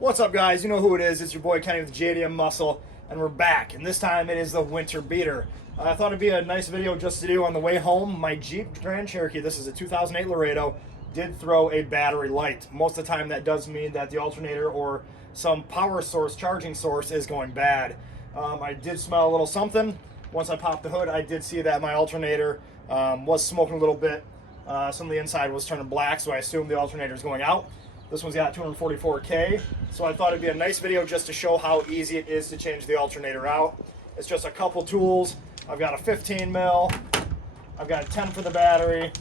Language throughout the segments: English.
What's up, guys? You know who it is. It's your boy Kenny with JDM Muscle, and we're back. And this time it is the winter beater. I thought it'd be a nice video just to do on the way home. My Jeep Grand Cherokee, this is a 2008 Laredo, did throw a battery light. Most of the time that does mean that the alternator or some power source, charging source, is going bad. I did smell a little something. Once I popped the hood, I did see that my alternator was smoking a little bit. Some of the inside was turning black, so I assumed the alternator is going out. This one's got 244K, so I thought it'd be a nice video just to show how easy it is to change the alternator out. It's just a couple tools. I've got a 15 mil, I've got a 10 for the battery,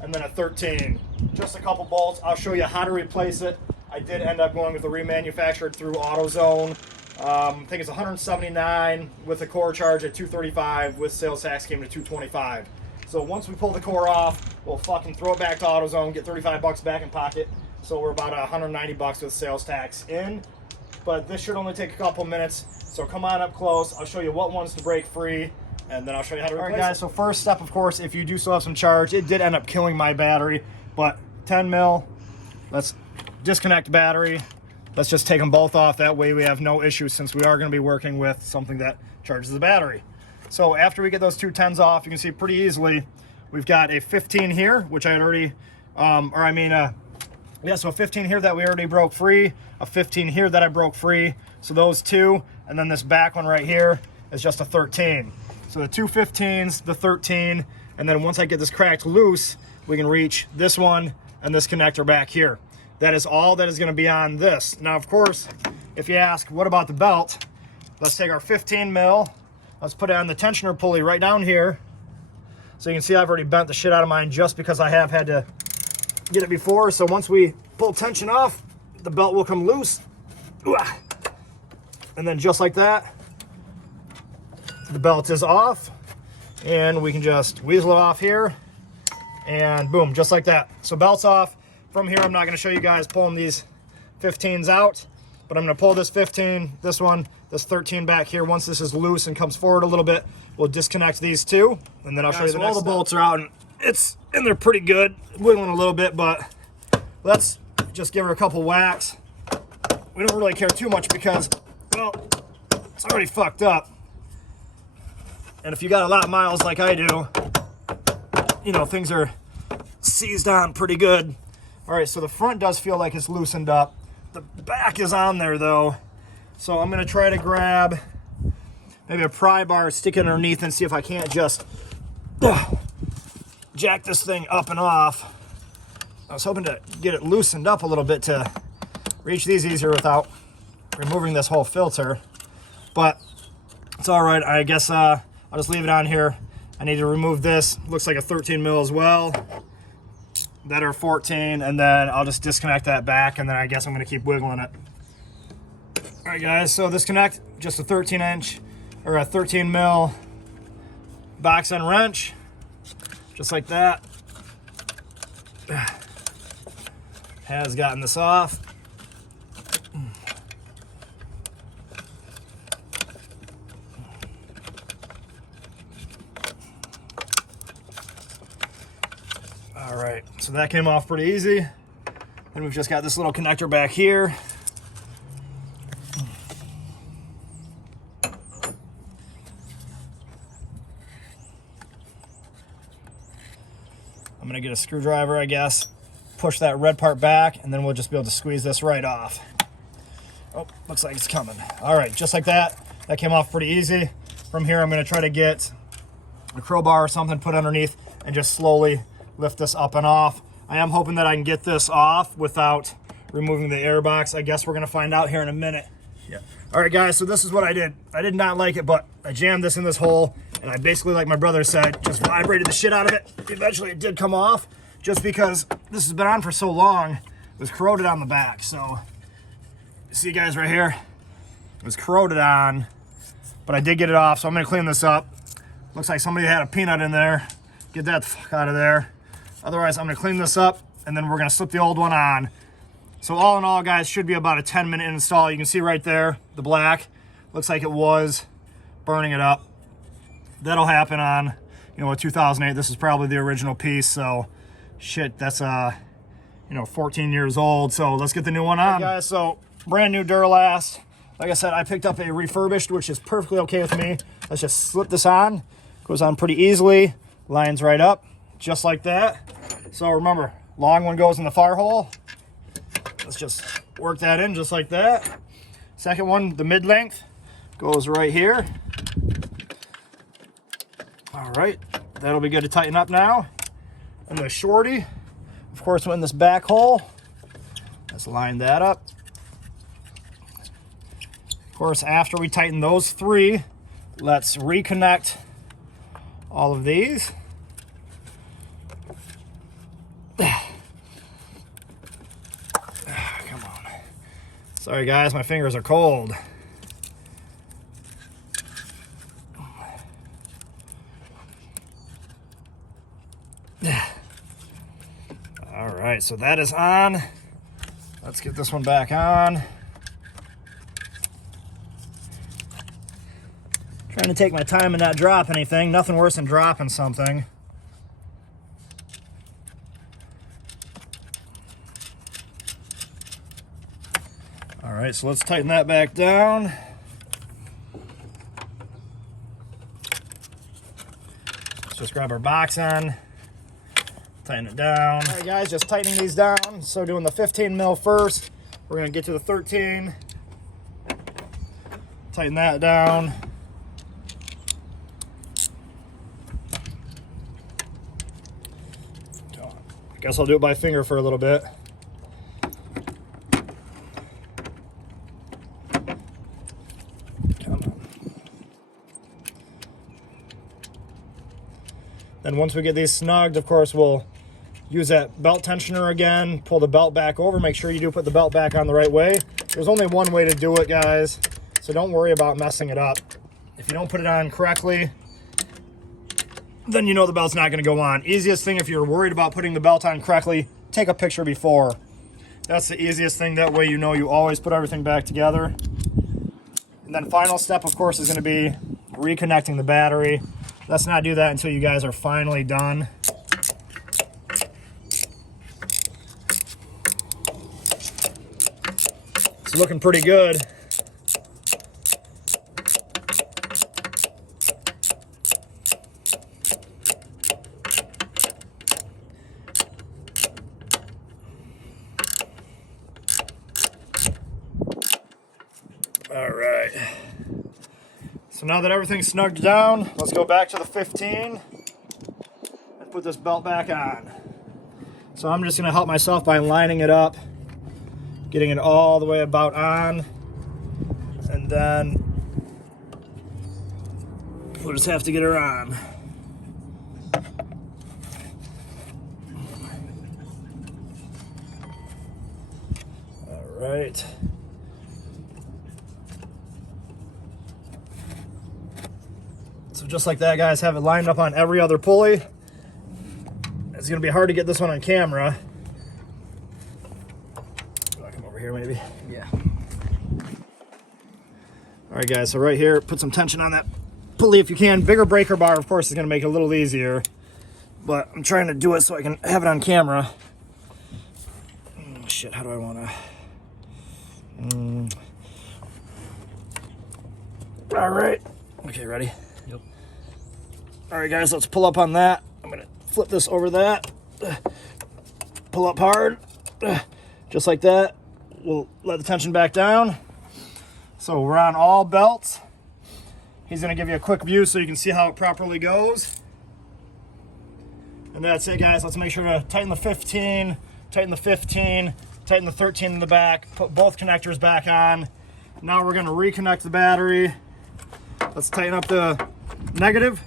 and then a 13. Just a couple bolts. I'll show you how to replace it. I did end up going with a remanufactured through AutoZone. I think it's 179 with a core charge at 235, with sales tax came to 225. So once we pull the core off, we'll fucking throw it back to AutoZone, get 35 bucks back in pocket. So we're about 190 bucks with sales tax in. But this should only take a couple minutes. So come on up close. I'll show you what ones to break free, and then I'll show you how to replace it. All right, guys, so first step, of course, if you do still have some charge, it did end up killing my battery, but 10 mil, let's disconnect battery. Let's just take them both off. That way we have no issues, since we are going to be working with something that charges the battery. So after we get those two 10s off, you can see pretty easily we've got a 15 here, which I had already, so a 15 here that we already broke free, a 15 here that I broke free. So those two, and then this back one right here is just a 13. So the two 15s, the 13, and then once I get this cracked loose, we can reach this one and this connector back here. That is all that is going to be on this. Now, of course, if you ask, what about the belt? Let's take our 15 mil. Let's put it on the tensioner pulley right down here. So you can see I've already bent the shit out of mine just because I have had to get it before. So once we pull tension off, the belt will come loose. And then just like that, the belt is off. And we can just weasel it off here. And boom, just like that. So belt's off. From here, I'm not going to show you guys pulling these 15s out, but I'm going to pull this 15, this one, this 13 back here. Once this is loose and comes forward a little bit, we'll disconnect these two, and then I'll show you the next. All the bolts are out, and it's in there pretty good, wiggling a little bit, but let's just give her a couple whacks. We don't really care too much because, well, it's already fucked up. And if you got a lot of miles like I do, you know, things are seized on pretty good. All right, so the front does feel like it's loosened up. The back is on there though. So I'm gonna try to grab maybe a pry bar, stick it underneath, and see if I can't just jack this thing up and off. I was hoping to get it loosened up a little bit to reach these easier without removing this whole filter. But it's all right, I guess I'll just leave it on here. I need to remove this. Looks like a 13 mil as well. That are 14, and then I'll just disconnect that back, and then I guess I'm gonna keep wiggling it. All right, guys, so disconnect, just a 13-inch or a 13 mil box end wrench, just like that. Has gotten this off. All right, so that came off pretty easy. And we've just got this little connector back here. I'm gonna get a screwdriver, I guess, push that red part back, and then we'll just be able to squeeze this right off. Oh, looks like it's coming. All right, just like that. That came off pretty easy. From here, I'm gonna try to get a crowbar or something put underneath and just slowly lift this up and off. I am hoping that I can get this off without removing the air box. I guess we're gonna find out here in a minute. Yeah. All right, guys, so this is what I did. I did not like it, but I jammed this in this hole, and I basically, like my brother said, just vibrated the shit out of it. Eventually it did come off, just because this has been on for so long. It was corroded on the back. So you see, guys, right here, it was corroded on, but I did get it off. So I'm gonna clean this up. Looks like somebody had a peanut in there. Get that the fuck out of there. Otherwise, I'm gonna clean this up, and then we're gonna slip the old one on. So all in all, guys, should be about a 10-minute install. You can see right there, the black. Looks like it was burning it up. That'll happen on, you know, a 2008. This is probably the original piece, so shit, that's 14 years old. So let's get the new one on. Hey guys, so brand new Duralast. Like I said, I picked up a refurbished, which is perfectly okay with me. Let's just slip this on. Goes on pretty easily. Lines right up, just like that. So remember, long one goes in the fire hole. Let's just work that in just like that. Second one, the mid-length, goes right here. All right, that'll be good to tighten up now. And the shorty, of course, went in this back hole. Let's line that up. Of course, after we tighten those three, let's reconnect all of these. Come on. Sorry guys, my fingers are cold. All right, so that is on. Let's get this one back on. Trying to take my time and not drop anything. Nothing worse than dropping something. All right, so let's tighten that back down. Let's just grab our box on, tighten it down. All right guys, just tightening these down. So doing the 15 mil first. We're gonna get to the 13. Tighten that down. I guess I'll do it by finger for a little bit. Come on. Then once we get these snugged, of course, we'll use that belt tensioner again, pull the belt back over, make sure you do put the belt back on the right way. There's only one way to do it, guys, so don't worry about messing it up. If you don't put it on correctly, then you know the belt's not going to go on. Easiest thing, if you're worried about putting the belt on correctly, take a picture before. That's the easiest thing. That way you know you always put everything back together. And then final step, of course, is going to be reconnecting the battery. Let's not do that until you guys are finally done. It's looking pretty good. All right, so now that everything's snugged down, let's go back to the 15 and put this belt back on. So I'm just gonna help myself by lining it up, getting it all the way about on, and then we'll just have to get her on. All right. So just like that, guys, have it lined up on every other pulley. It's gonna be hard to get this one on camera. I'll come over here maybe. Yeah. All right guys, so right here, put some tension on that pulley if you can. Bigger breaker bar, of course, is gonna make it a little easier, but I'm trying to do it so I can have it on camera. Oh, shit, how do I wanna? All right, okay, ready? Yep. All right, guys, let's pull up on that. I'm gonna flip this over that. Pull up hard, just like that. We'll let the tension back down. So we're on all belts. He's gonna give you a quick view so you can see how it properly goes. And that's it, guys. Let's make sure to tighten the 15, tighten the 15, tighten the 13 in the back, put both connectors back on. Now we're gonna reconnect the battery. Let's tighten up the negative.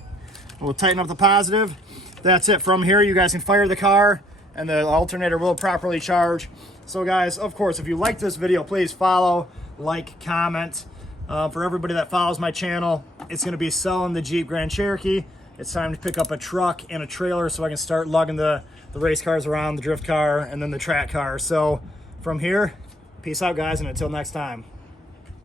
We'll tighten up the positive. That's it. From here, you guys can fire the car and the alternator will properly charge. So guys, of course, if you like this video, please follow, like, comment. For everybody that follows my channel, it's gonna be selling the Jeep Grand Cherokee. It's time to pick up a truck and a trailer so I can start lugging the race cars around, the drift car, and then the track car. So from here, peace out, guys, and until next time.